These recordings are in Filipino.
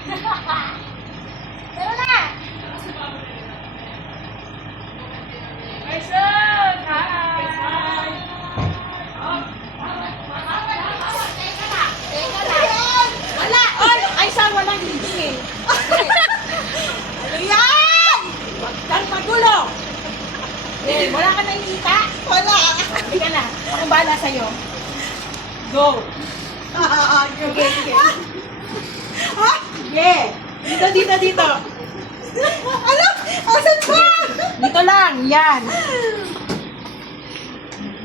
Tara na! Wala! Ay, saan walang hindi eh. Ano yan? Huwag kang magulo! Eh, wala ka nakikita? Wala! Hindi ka na. Ako bahala sa'yo. Go! Sige, sige. Sige! Dito. Ano? Asan ba? Dito lang, yan.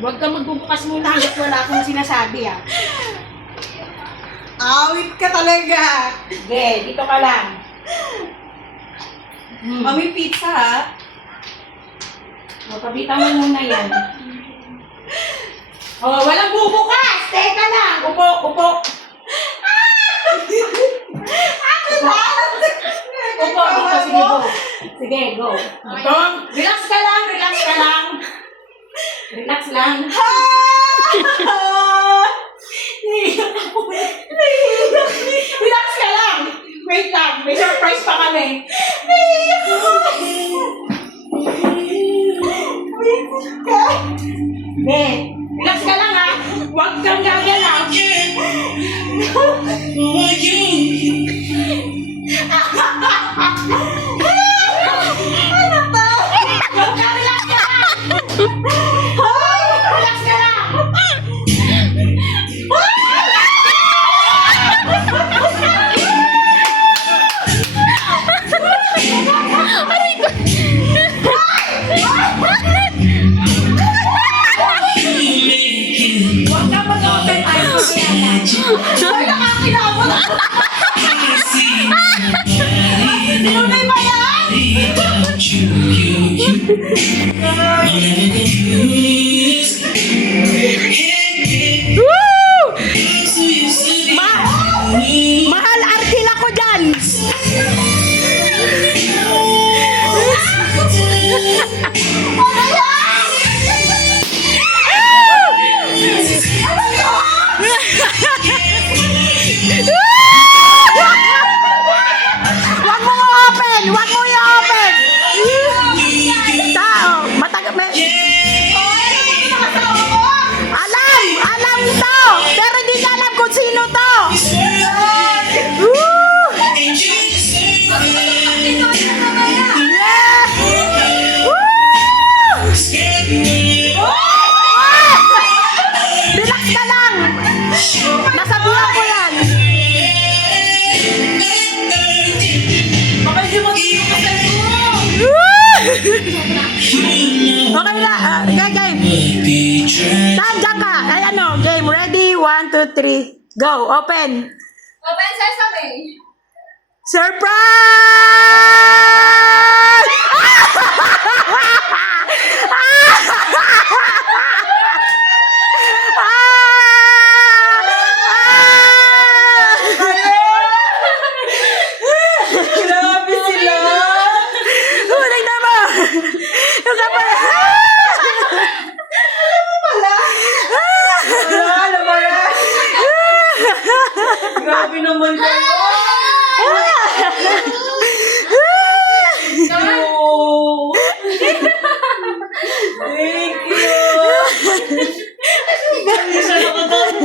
Huwag kang magbubukas muna hanggat wala akong sinasabi ah. Awit ka talaga. Sige, dito ka lang. Mami, pizza ha? Pabitan mo muna yan. Oh, walang bubukas! Teka lang! Upo! Upo, dito. Sige, go. Sige, go. Relax ka lang. Relax lang. Relax ka lang. Wait lang. May surprise pa kami. Relax ka lang ha. Huwag kang gagalaw. Ano ba? Huwag ka, relax ka lang. Relax ka lang. Huwag ka mag-open eye ko yan. Ay, nakakilabot. Sinunay ba yan? Mahal arkila ko dyan. Wag mo i-open! Wag mo i-open! Tao! Alam to! Pero hindi niya alam kung sino to! Relax ka lang! Nasabihan ko yan! Okay na, game. Diyan ka. Ay, ano, game. Ready? 1, 2, 3. Go. Open. Open sesame! Surprise! Grabe sila. Huling na mo! Yung kapal. Wala ba yan? Grabe naman kayo. Oh. Thank you. Isa na ka doon.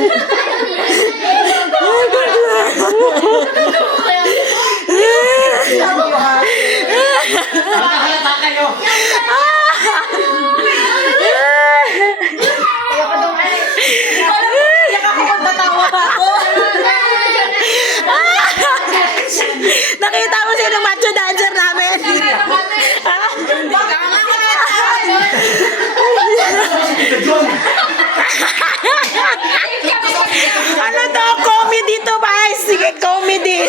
Halata kayo. Nakita mo sino macho dancer namin? Ano to? Comedy to ba? Sige, comedy.